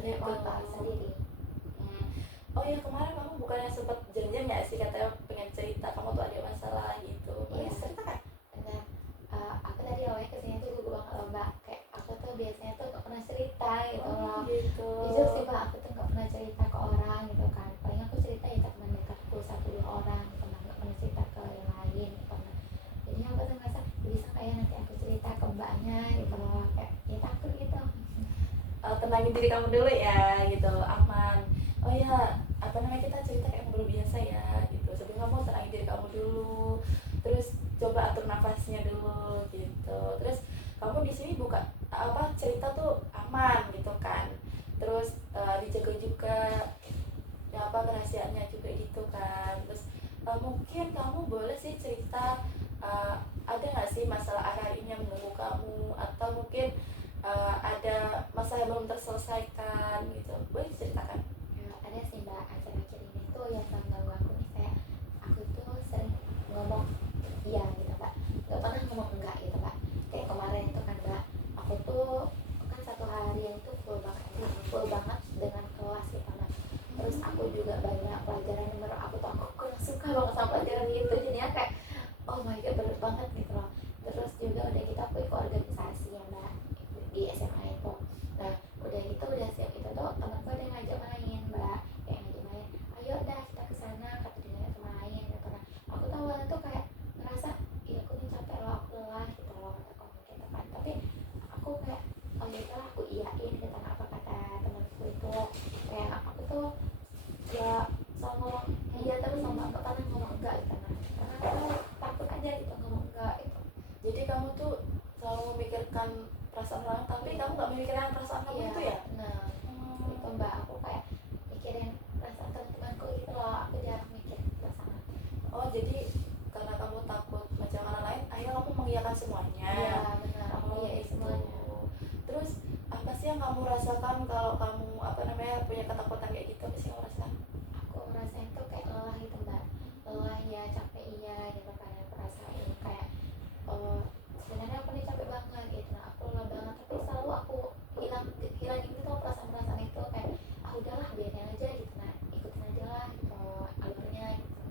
Gitu. kontrol sendiri. Oh ya, kemarin kamu bukannya sempat janjian nggak sih, katanya pengen cerita kamu tuh ada masalah gitu, boleh Iya, cerita kan? benar. Aku tadi awalnya kesini tuh gugup banget loh mbak, kayak aku tuh biasanya tuh gak pernah cerita gitu Oh loh. gitu. Jujur sih mbak, aku tuh gak pernah cerita ke orang gitu kan, paling aku cerita ya ke teman dekatku satu dua orang gitu, gak pernah cerita ke yang lain gitu. Nah, jadinya aku tuh ngerasa bisa kayak nanti aku cerita ke mbaknya gitu loh, kayak ya takut gitu. Tenangin diri kamu dulu ya gitu, aman. Oh ya, apa namanya, kita cerita kayak ngobrol biasa ya gitu, sebelum kamu tenangin diri kamu dulu, terus coba atur nafasnya dulu gitu. Terus kamu di sini buka apa, cerita tuh aman gitu kan, terus dijaga juga ya apa kerahasiaannya juga gitu kan. Terus mungkin kamu boleh sih cerita, ada nggak sih masalah akhir ini yang mengganggu kamu, atau mungkin ada masalah yang belum terselesaikan gitu, boleh diceritakan. Ya, ada sih mbak, akhir-akhir ini tuh yang ganggu aku nih, kayak aku tuh sering ngomong iya gitu mbak, nggak pernah ngomong enggak gitu mbak. Kayak kemarin itu kan mbak, aku tuh kan satu hari itu full banget dengan kelas gitu mbak. Terus aku juga banyak pelajaran yang menurut aku tuh aku kurang suka banget sama pelajaran itu, jadinya kayak oh my god berat banget gitu loh. Terus juga udah gitu aku ikut organisasi ya mbak di SMA itu. Nah udah gitu udah siap itu tuh temanku ada yang ngajak main mbak, kayak ngajak main, ayo dah kita kesana kata dia ke main gitu. Nah aku tuh awalnya tuh kayak ngerasa iya aku nih capek loh, aku lelah gitu loh kata kamu gitu kan, tapi aku kayak oh ya udahlah aku iyain gitu. Nah apa kata temanku itu, kayak aku tuh ya selalu ngomong iya terus sama aku pernah ngomong enggak gitu. Nah karena aku takut aja gitu ngomong enggak itu. Jadi kamu tuh selalu memikirkan perasaan orang, tapi kamu nggak memikirkan perasaan kamu Iya itu ya. benar itu mbak, aku kayak mikirin perasaan teman-temanku gitu loh, aku jarang mikir perasaan aku. Oh jadi karena kamu takut macam orang lain, akhirnya kamu mengiyakan semuanya. Iya benar, aku Oh iyain gitu. semuanya. Terus apa sih yang kamu rasakan kalau kamu apa namanya punya ketakutan kayak gitu, apa sih yang kamu rasakan? Aku ngerasain tuh kayak lelah gitu mbak, lelah ya capek iya gitu kan yang aku rasain kayak sebenarnya aku nih capek banget gitu. Nah aku lelah banget tapi selalu aku hilangin gitu perasaan-perasaan itu, kayak ah udahlah biarin aja gitu. Nah ikutin aja lah gitu alurnya gitu.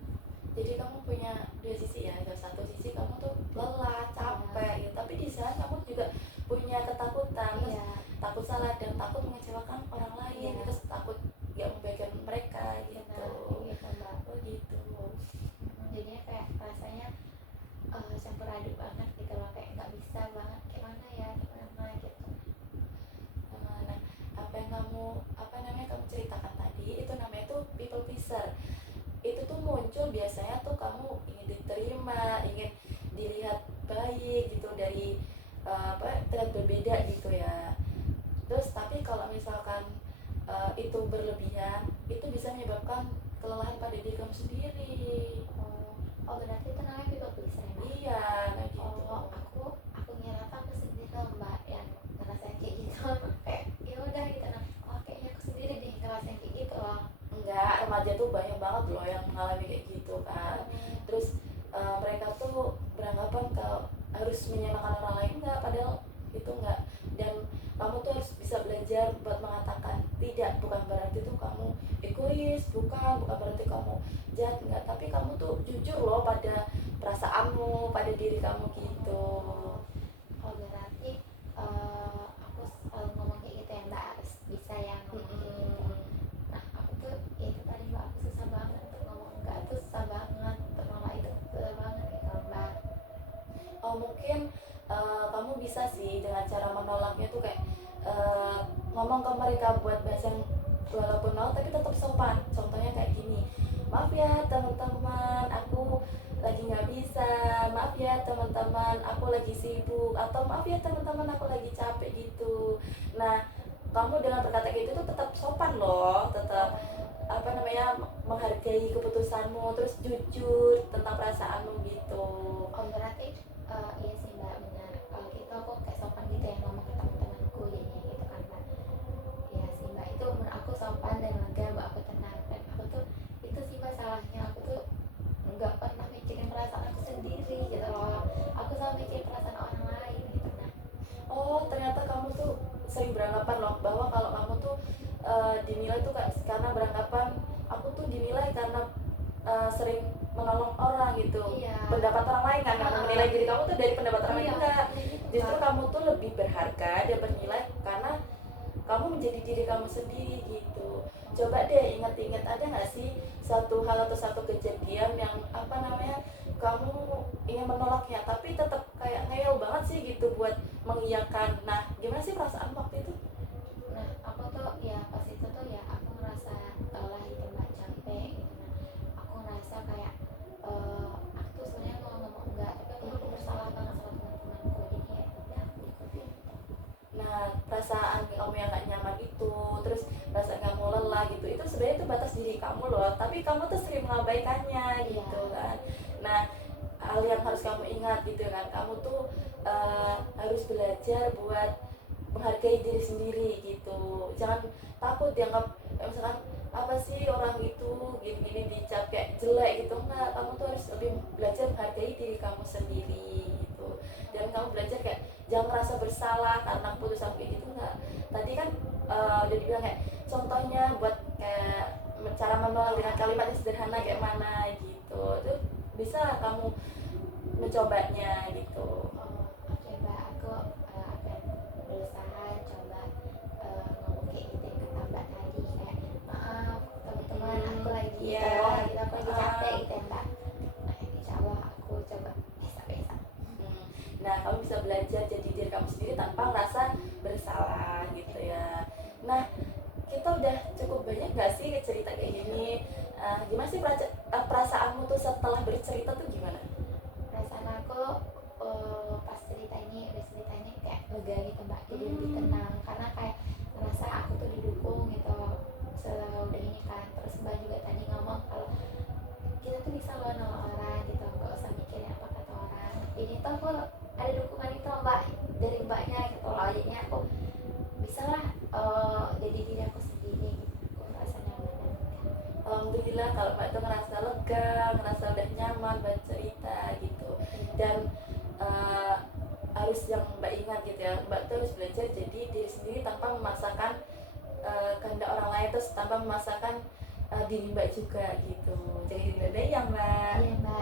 Jadi kamu punya dua sisi ya, ada satu sisi kamu tuh lelah, capek gitu, tapi di sana kamu juga punya ketakutan, terus Iya takut salah dan takut mengecewakan orang lain, iya terus takut gak membahagiakan mereka gitu. benar gitu mbak. Oh gitu. Jadinya kayak rasanya campur aduk banget gitu loh, kayak nggak bisa banget gimana ya gimana gitu. Nah, apa yang kamu apa namanya kamu ceritakan tadi itu namanya tuh people pleaser. Itu tuh muncul biasanya tuh kamu ingin diterima, ingin dilihat baik gitu dari apa terlihat berbeda gitu ya. Terus tapi kalau misalkan itu berlebihan, itu bisa menyebabkan kelelahan pada diri kamu sendiri. Oh berarti itu namanya people pleaser ya mbak. Iya, kayak gitu. Oh aku ngira tuh aku sendiri loh mbak yang ngerasain kayak gitu. Kayak ya udah gitu. Nah oh kayaknya aku sendiri deh ngerasain kayak gitu loh. Enggak, remaja tuh banyak banget loh yang mengalami kayak gitu kan. Terus mereka tuh beranggapan kalau harus menyalahkan orang lain, enggak, padahal itu enggak. Dan kamu tuh harus bisa belajar buat mengatakan tidak, bukan berarti tuh kamu egois, bukan berarti kamu jahat, enggak, tapi kamu tuh jujur loh pada perasaanmu, pada diri kamu gitu. Oh berarti aku selalu ngomong kayak gitu ya mbak, harus bisa ya ngomong kayak gitu. Nah aku tuh ya itu tadi mbak, aku susah banget untuk ngomong enggak tuh, susah banget untuk nolak itu, susah banget gitu mbak. Oh mungkin kamu bisa sih dengan cara menolaknya tuh kayak ngomong ke mereka buat bahasa yang walaupun nolak tapi tetap sopan. Contohnya kayak gini, maaf ya teman-teman, aku lagi nggak bisa, maaf ya teman-teman, aku lagi sibuk, atau maaf ya teman-teman, aku lagi capek gitu. Nah kamu dengan berkata gitu tuh tetap sopan loh, tetap apa namanya menghargai keputusanmu, terus jujur tentang perasaanmu gitu. Oh berarti iya sih mbak benar, kalau gitu aku kayak sopan gitu ya ngomong ke teman-temanku jadinya gitu kan mbak. Iya sih mbak, itu menurut aku sopan dan lega mbak, aku tenang. Dan aku tuh itu sih masalahnya, aku tuh nggak pernah mikirin perasaan aku sendiri gitu loh, aku selalu mikirin perasaan orang lain gitu. Nah Oh ternyata kamu tuh sering beranggapan loh bahwa kalau kamu tuh dinilai tuh karena beranggapan aku tuh dinilai karena sering menolong orang gitu. Iya. Pendapat orang lain kan yang menilai diri kamu tuh dari pendapat orang lain. Iya, Enggak, kayak gitu, justru Kak. kamu tuh lebih berharga dan bernilai karena kamu menjadi diri kamu sendiri gitu. Coba deh ingat-ingat, ada nggak sih satu hal atau satu kejadian yang apa namanya kamu ingin menolaknya tapi tetap kayak ngeyel banget sih gitu buat mengiyakan. Nah, gimana sih perasaan waktu itu? Nah, aku tuh ya pas itu tuh ya aku ngerasa lelah gitu Mbak, capek gitu. Nah, aku ngerasa kayak aku tuh sebenarnya mau ngomong enggak, tapi aku bersalah banget sama teman-temanku, jadi ya udah aku ikutin. Nah, perasaan kamu yang gak nyaman itu, terus perasaan kamu lelah gitu, itu sebenarnya itu batas diri kamu loh, tapi kamu tuh sering mengabaikannya gitu Iya. kan. Nah, hal yang harus kamu ingat gitu kan, kamu tuh harus belajar buat menghargai diri sendiri gitu. Jangan takut dianggap misalkan apa sih orang itu gini-gini dicap kayak jelek gitu, enggak. Kamu tuh harus lebih belajar menghargai diri kamu sendiri gitu. Dan kamu belajar kayak jangan merasa bersalah karena putusan kayak gitu, enggak. Tadi kan udah dibilang kayak contohnya buat kayak cara menolak dengan kalimat yang sederhana kayak mana gitu. Itu bisa kamu mencobanya gitu. Oh, oke Mbak, aku akan berusaha coba ngomong kayak gitu ya kata Mbak tadi, kayak maaf teman-teman, aku lagi Iya. lelah gitu, aku lagi capek gitu ya Mbak. Nah, insya Allah aku coba besok-besok. Nah, kamu bisa belajar jadi diri kamu sendiri tanpa merasa bersalah gitu ya. Nah, kita udah cukup banyak gak sih cerita kayak gini? Gimana sih perasaanmu tuh setelah bercerita tuh gimana? Perasaan aku pas cerita ini, udah cerita ini kayak lega gitu Mbak, jadi lebih tenang karena kayak ngerasa aku tuh didukung gitu seudah ini kan. Terus Mbak juga tadi ngomong kalau kita tuh bisa loh nolong orang gitu, nggak usah mikirin apa kata orang. Ini tuh aku ada dukungan itu Mbak dari Mbaknya gitu loh, jadinya aku bisa lah jadi diri aku sendiri gitu, aku merasa nyaman dan lega. Alhamdulillah kalau Mbak tuh ngerasa lega, ngerasa udah nyaman buat cerita gitu. Dan harus yang Mbak ingat gitu ya, Mbak tuh harus belajar jadi diri sendiri tanpa memaksakan kehendak orang lain, terus tanpa memaksakan diri Mbak juga gitu. Jadi diri Mbak ya Mbak. Iya Mbak.